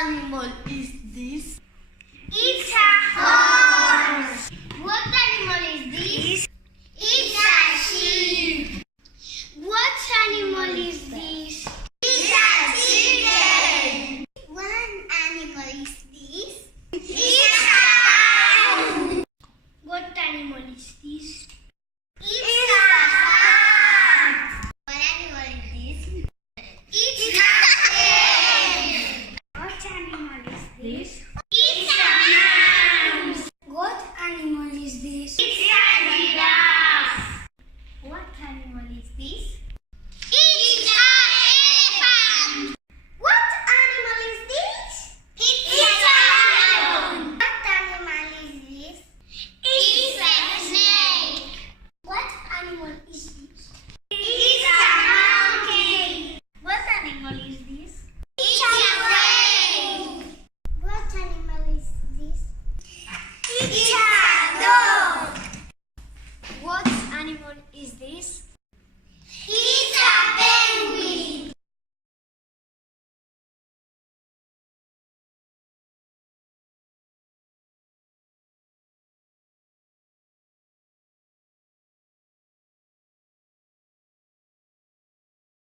animal is this? It's a horse. What animal is this? It's a sheep. What animal is this? It's a chicken. What animal is this? It's a cow. What animal is this? It's a cat. What animal is this? It's a hen. What animal is this? It's a mouse. What animal is this? It's a giraffe. What animal is this? It's a elephant. What animal is this? It's a lion. What animal is this? It's a snake. What animal is this? It's a monkey. What animal is this? It's a whale. What animal is this? It's a